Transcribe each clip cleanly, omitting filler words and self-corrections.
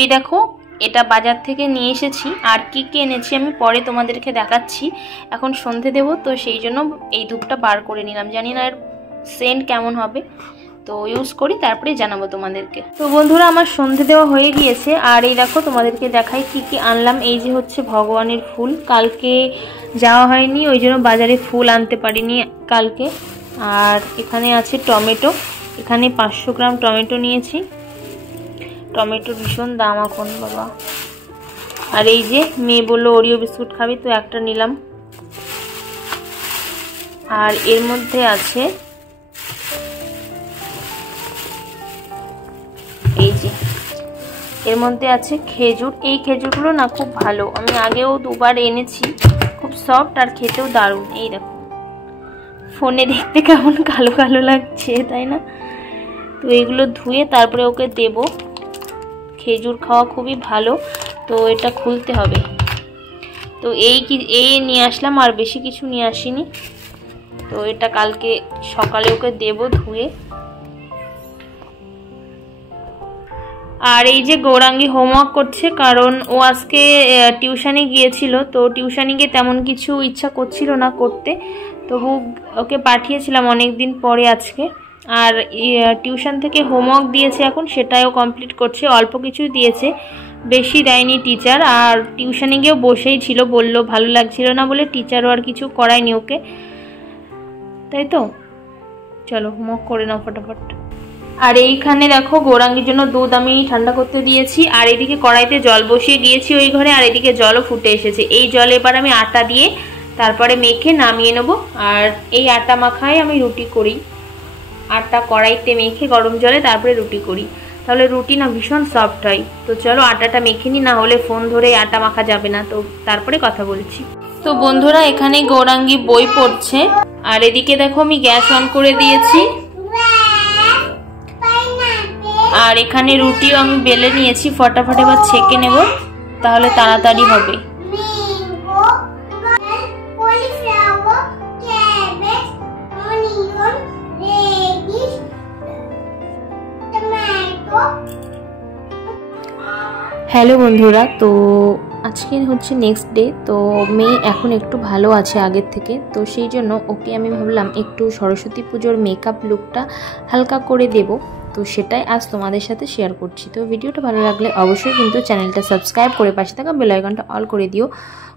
এই দেখো এটা বাজার থেকে নিয়ে এসেছি, আর কি কি এনেছি আমি পরে তোমাদেরকে দেখাচ্ছি। এখন সন্ধে দেবো, তো সেই জন্য এই ধূপটা বার করে নিলাম। জানি না এর সেন্ট কেমন হবে, তো ইউজ করি তারপরে জানাবো তোমাদেরকে। তো বন্ধুরা আমার সন্ধে দেওয়া হয়ে গিয়েছে, আর এই দেখো তোমাদেরকে দেখাই কি কি আনলাম। এই যে হচ্ছে ভগবানের ফুল, কালকে যাওয়া হয়নি ওই জন্য বাজারে ফুল আনতে পারিনি কালকে। আর এখানে আছে টমেটো, এখানে 500 গ্রাম টমেটো নিয়েছি। টমেটো ভীষণ দাম এখন বাবা। আর এই যে মেয়ে বললো ওরিও বিস্কুট খাবি, তো একটা নিলাম। আর এর মধ্যে আছে এই যে এর মধ্যে আছে খেজুর। এই খেজুরগুলো না খুব ভালো, আমি আগেও 2বার এনেছি, খুব সফট আর খেতেও দারুণ। এই দেখো ফোনে দেখতে কেমন কালো কালো লাগছে তাই না? তো এগুলো ধুয়ে তারপরে ওকে দেব। খেজুর খাওয়া খুবই ভালো, তো এটা খুলতে হবে। তো এই নিয়ে আসলাম, আর বেশি কিছু নিয়ে আসিনি। তো এটা কালকে সকালে ওকে দেব ধুয়ে। আর এই যে গৌরাঙ্গী হোমওয়ার্ক করছে, কারণ ও আজকে টিউশনে গিয়েছিল, তো টিউশনে গিয়ে তেমন কিছু ইচ্ছা করছিল না করতে, তবু ওকে পাঠিয়েছিলাম অনেক দিন পরে আজকে। আর টিউশন থেকে হোমওয়ার্ক দিয়েছে, এখন সেটাও কমপ্লিট করছে। অল্প কিছু দিয়েছে, বেশি দেয়নি টিচার। আর টিউশনে গিয়েও বসেই ছিল, বলল ভালো লাগছিল না বলে টিচারও আর কিছু করায়নি ওকে, তাই তো। চলো হোমওয়ার্ক করে নাও ফটাফট। আর এইখানে দেখো গৌরাঙ্গীর জন্য দুধ আমি ঠান্ডা করতে দিয়েছি, আর এদিকে কড়াইতে জল বসিয়ে দিয়েছি ওই ঘরে, আর এদিকে জলও ফুটে এসেছে। এই জলে এবার আমি আটা দিয়ে তারপরে মেখে নামিয়ে নেব। আর এই আটা মাখায় আমি রুটি করি, আটা কড়াইতে মেখে গরম জলে তারপরে রুটি করি, তাহলে রুটি না ভীষণ সফট হয়। তো চলো আটাটা মেখে নিই, না হলে ফোন ধরে আটা মাখা যাবে না। তো তারপরে কথা বলছি। তো বন্ধুরা এখানে গৌরাঙ্গী বই পড়ছে, আর এদিকে দেখো আমি গ্যাস অন করে দিয়েছি। আর এখানে রুটিও আমি বেলে নিয়েছি, ফটাফট এবার ছেঁকে নেব, তাহলে তাড়াতাড়ি হবে। হ্যালো বন্ধুরা, তো আজকে হচ্ছে নেক্সট ডে। তো মেয়ে এখন একটু ভালো আছে আগের থেকে, তো সেই জন্য ওকে আমি ভাবলাম একটু সরস্বতী পুজোর মেকআপ লুকটা হালকা করে দেব, তো সেটাই আজ তোমাদের সাথে শেয়ার করছি। তো ভিডিওটা ভালো লাগলে অবশ্যই কিন্তু চ্যানেলটা সাবস্ক্রাইব করে পাশে থাকা বেল আইকনটা অল করে দিও।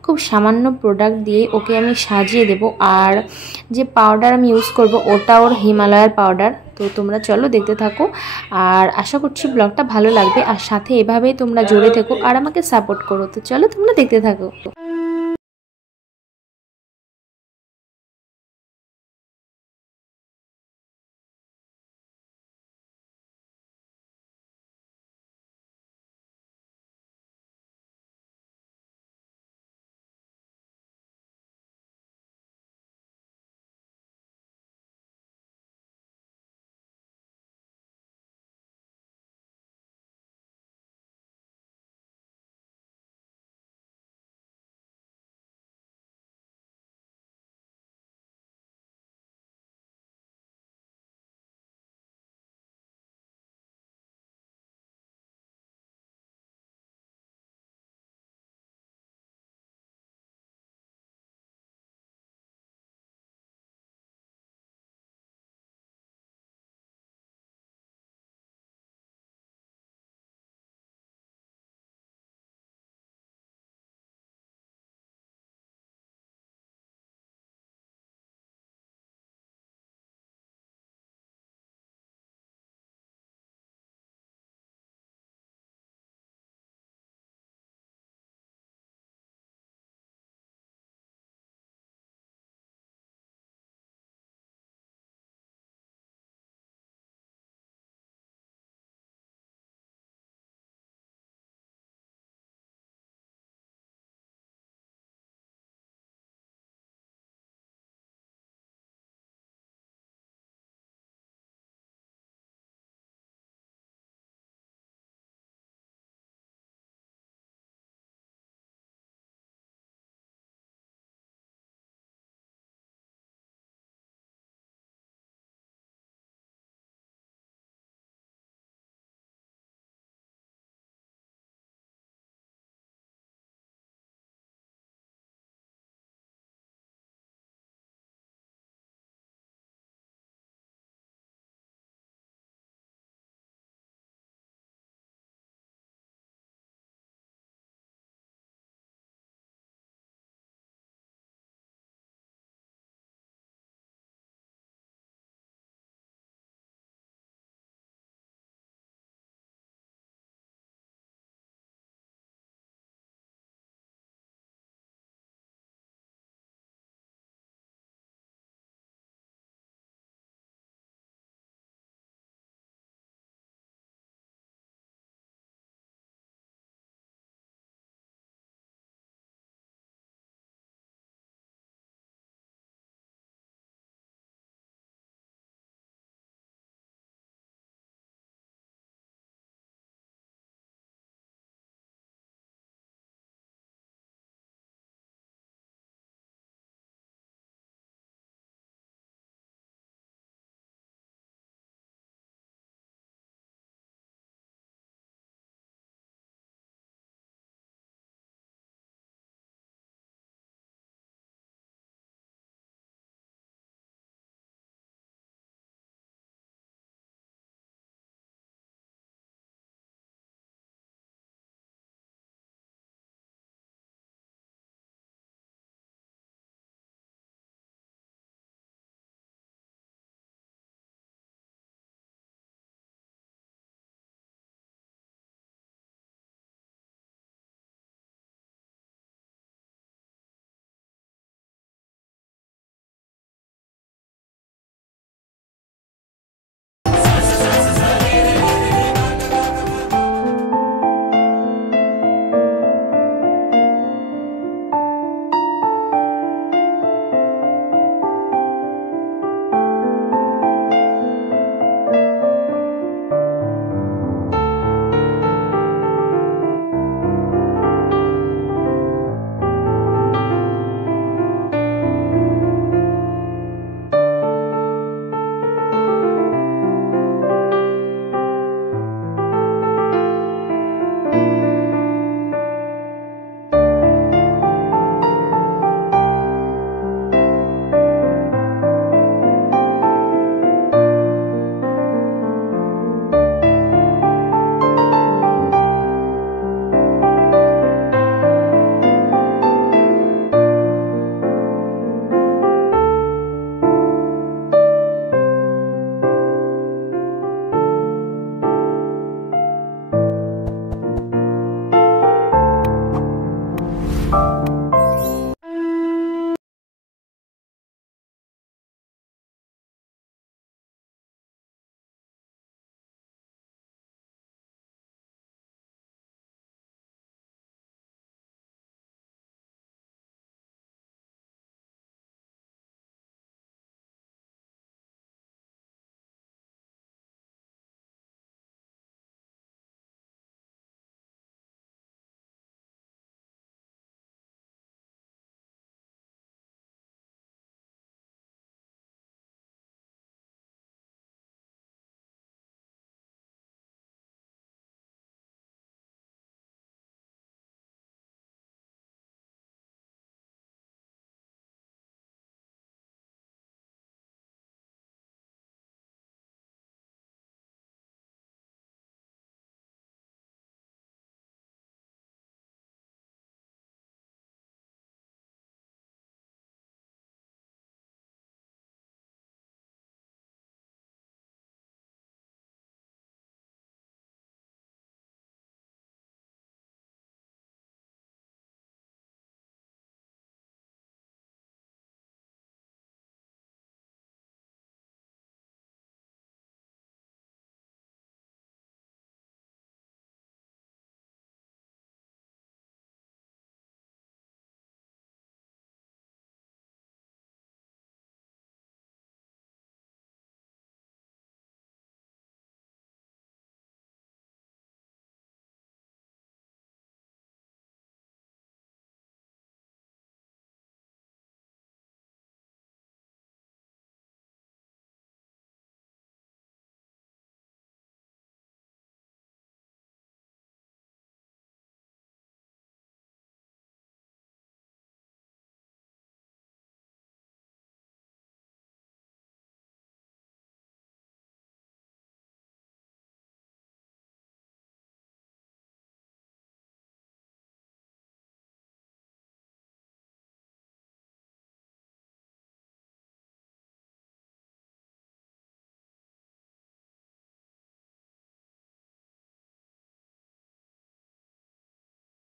খুব সামান্য প্রোডাক্ট দিয়ে ওকে আমি সাজিয়ে দেব। আর যে পাউডার আমি ইউজ করব ওটা ওর হিমালয়ার পাউডার। তো তোমরা চলো দেখতে থাকো, আর আশা করছি ব্লগটা ভালো লাগবে, আর সাথে এভাবেই তোমরা জুড়ে থেকো আর আমাকে সাপোর্ট করো। তো চলো তোমরা দেখতে থাকো।